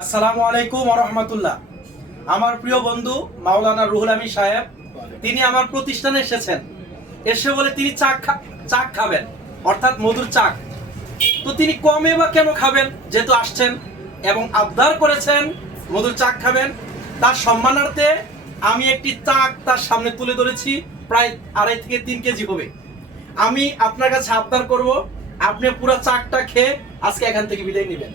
আসসালামু আলাইকুম রহমতুল্লাহ। আমার প্রিয় বন্ধু মাওলানা রুহুল আমিন সাহেব, তিনি আমার প্রতিষ্ঠানে এসেছেন। এসে বলে তিনি চাক চাক খাবেন, অর্থাৎ মধুর চাক তো তিনি কমে বা কেন খাবেন? যেহেতু আসছেন এবং আবদার করেছেন, মধুর চাক খাবেন, তার সম্মানার্থে আমি একটি চাক তার সামনে তুলে ধরেছি, প্রায় আড়াই থেকে তিন কেজি হবে। আমি আপনার কাছে আবদার করব, আপনি পুরো চাকটা খেয়ে আজকে এখান থেকে বিদায় নেবেন।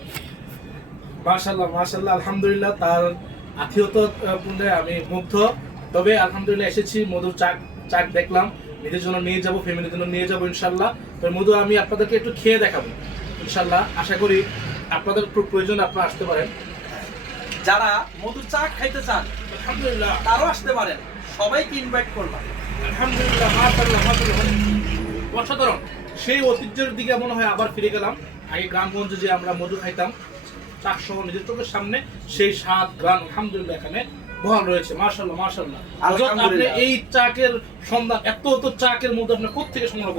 মাশাল্লাহ মাশাল্লাহ আলহামদুলিল্লাহ তার আত্মীয়তা পূর্ণে আমি মুগ্ধ। তবে আলহামদুলিল্লাহ এসেছি মধুর চাক চাক দেখলাম। নিজের জন্য নিয়ে যাব ফ্যামিলির জন্য নিয়ে যাব ইনশাল্লাহ তো মধু আমি আপনাদেরকে একটু খেয়ে দেখাবো ইনশাল্লাহ আশা করি আপনাদের প্র- প্রয়োজন আপনারা আসতে পারেন। যারা মধুর চা খাইতে চান আলহামদুলিল্লাহ। তারও আসতে পারেন। সবাইকে ইনভাইট করলাম। আলহামদুলিল্লাহ মাশাল্লাহ মাশাল্লাহ অসাধারণ সেই ঐতিহ্যের দিকে মনে হয় আবার ফিরে গেলাম। আগে গ্রামগঞ্জে যে আমরা মধু খাইতাম সহ নিজের চোখের সামনে সেই স্বাদ গ্রাম আলহামদুলিল্লাহ এখানে বহাল রয়েছে। মাশাল্লাহ হযরত, আপনি এই চাকের সন্ধান এত এত চাকের মধ্যে আপনি কোথেকে সংগ্রহ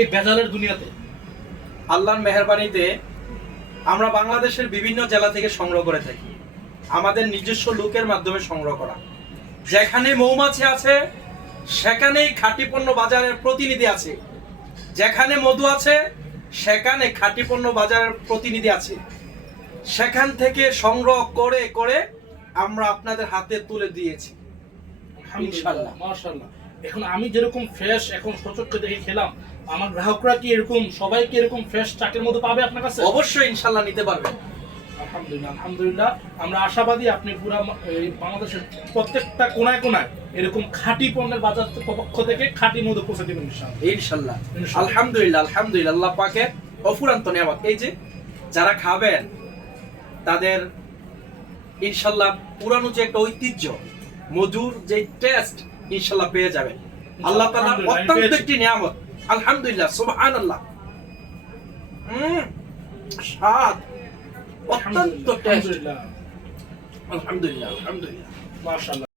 এই বেজালের দুনিয়াতে। আল্লাহর মেহরবানিতে আমরা বাংলাদেশের বিভিন্ন জেলা থেকে সংগ্রহ করে থাকি। আমাদের নিজস্ব লোকের মাধ্যমে সংগ্রহ করা। যেখানে মৌমাছি আছে সেখানেই খাঁটি পণ্য বাজারের প্রতিনিধি আছে। যেখানে মধু আছে সেখানে খাঁটি পণ্য বাজারের প্রতিনিধি আছে। সেখান থেকে সংগ্রহ করে করে আমরা আপনাদের হাতে তুলে দিয়েছি। এখন আমি যেরকম ফ্রেশ এখন সচক্ষে দেখে খেলাম আমার গ্রাহকরা কি এরকম সবাই কি এরকম ফ্রেশ চাকের মধ্যে পাবে আপনার কাছে? অবশ্যই ইনশাল্লাহ নিতে পারবেন। আলহামদুলিল্লাহ আলহামদুলিল্লাহ। আমরা আশাবাদী আপনি পুরো বাংলাদেশের প্রত্যেকটা কোনায় কোনায় এরকম খাঁটি পণ্যের বাজার পক্ষ থেকে খাঁটি মধু পৌঁছে দেবেন ইনশাল্লাহ। আলহামদুলিল্লাহ আলহামদুলিল্লাহ আল্লাহ পাকের অফুরান্ত নিয়ামত। এই যে যারা খাবেন তাদের ইনশাল্লাহ পুরানো যে একটা ঐতিহ্য মধুর যে টেস্ট ইনশাল্লাহ পেয়ে যাবেন। আল্লাহ তালা অত্যন্ত। একটি নিয়ামত। আলহামদুলিল্লাহ সুবহান আল্লাহ স্বাদ অত্যন্ত টেস্ট আলহামদুলিল্লাহ। আলহামদুলিল্লাহ আলহামদুলিল্লাহ। মাশাআল্লাহ।